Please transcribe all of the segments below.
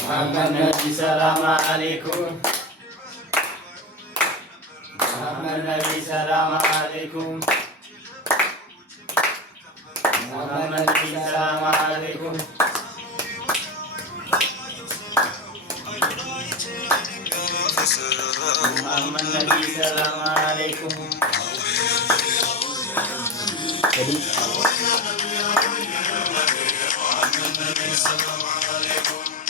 محمد نبي سلام عليكم. محمد نبي سلام عليكم. محمد نبي سلام عليكم. محمد نبي سلام عليكم.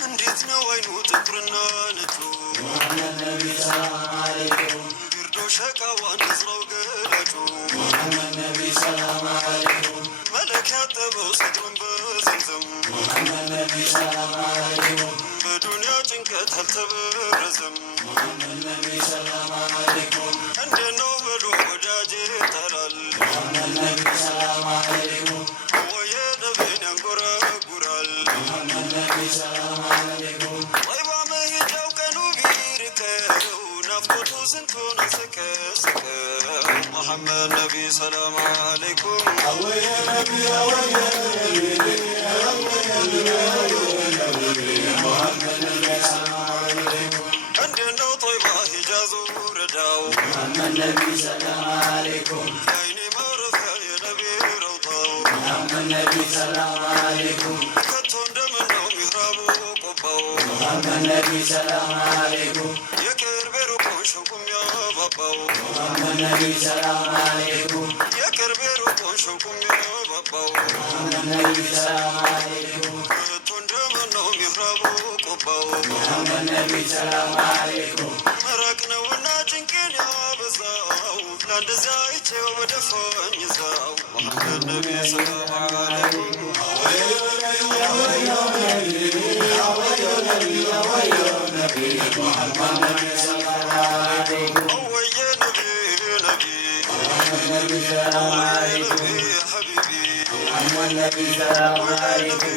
እንዴት ነው አይኑ ጥቁርና ነጩ محمد نبي سلام عليكم. ግርዶ ሸቃዋን ንዝረው ገላጩ محمد نبي سلام عليكم. መለክ ያጠበው ሰጥምን በዘምዘም محمد نبي سلام عليكم. በዱንያ ጭንቀት አልተበረዘም محمد نبي سلام عليكم. እንዴት ነው በሎ ወዳጅ ይጠራል محمد نبي سلام عليكم. ወየ ነቢን ያንጎራጉራል محمد نبي سلام عليكم. ጠይባ መሄጃው ቀኑ ቢርቀው ናፍቆቱ ስንቱን አሰቀሰቀው መሐመድ ነቢ ሰላም አለይኩም أويا نبي أويا نبي محمد نبي سلام عليكم. እንዴት ነው ጠይባ ሂጃዙ ረዳው محمد نبي سلام عليكم. የአይኔ ማረፊያ የነቢ ረውጣው محمد نبي سلام عليكم. ከቶ እንደምን ነው ሚህራቡ ቆባው محمد نبي سلام عليكم. የቅርቤ ሩቁን ሸውቁም ያባባው محمد نبي سلام عليكم. የቅርቤ ሩቁን ሸውቁም ያባባው محمد نبي سلام عليكم. ከቶ እንደምን ነው ሚህራቡ ቆባው محمد نبي سلام عليكم. መራቅ ነውና ጭንቄን ያበዛው ለአንደዚያ አይቼው በደፋኝ ይዛው መሐመድ ነቢ ሰላም አለይኩም ወየ ነቢ ነቢ نبي سلام عليكم. ነቢ ሐቢቢ محمد نبي سلام عليكم.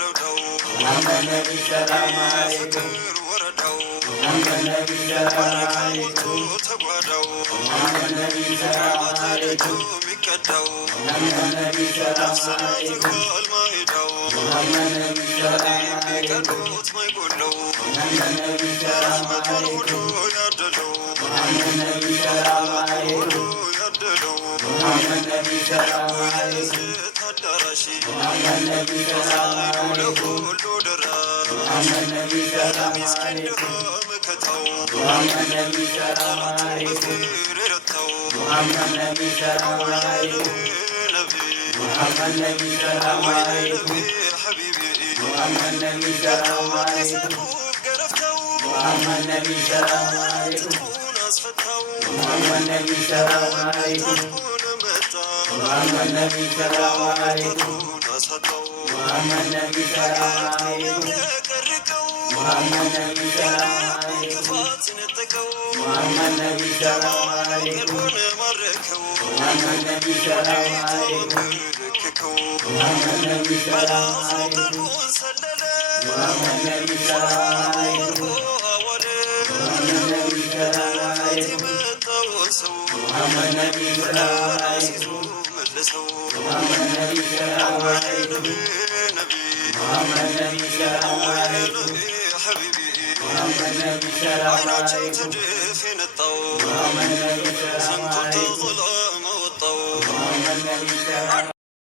ረዳው محمد نبي سلام عليكم. ፍቅር ወረዳው محمد نبي سلام ሞቶ عليكم. ተጓዳው محمد نبي سلام አተደጁ عليكم. ሚቀዳው محمد نبي سلام عليكم. ተጓል ማይዳው محمد نبي سلام عليكم. ቢቀዱት ማይጎለው محمد نبي سلام መቶን ሁሉ عليكم. ያደለው محمد نبي سلام ሁሉ عليكم. ያደለው محمد نبي سلام عليكم. የዝት አዳራሽ محمد نبي سلام عليكم. ለሁሉ ደራ محمد نبي سلام ምስኪን ድሃ عليكم. መከታው محمد نبي سلام عليكم. በፍቅር የረታው محمد نبي سلام عليكم. ነቢ محمد نبي سلام ነቢ عليكم. ሐቢቢ محمد نبي سلام عليكم. ገረፍተው محمد نبي سلام عليكم. ትጥቁን አስፈታው محمد نبي سلام عليكم. ታጥቁን መታ محمد نبي سلام عليكم. ትጥቁን አሳጣው محمد نبي سلام عليكم. የሚያቀርቀው محمد نبي سلام عليكم. ክፋት ነጠቀው محمد نبي سلام عليكم. ቀልቡን ማረከው محمد نبي سلام عليكم. ተንበረከከው محمد نبي سلام በናሱ عليكم. ቀልቡን ሰለለ محمد نبي سلام عليكم. አዋለ محمد نبي سلام عليكم. የመጣውን ሰው محمد نبي سلام ሲዞ عليكم. መለሰው محمد نبي سلام عليكم. ነቢ محمد نبي سلام عليكم. ነቢ ሐቢቢ محمد نبي سلام አይናቸው عليكم. ተድፍ የነጣው محمد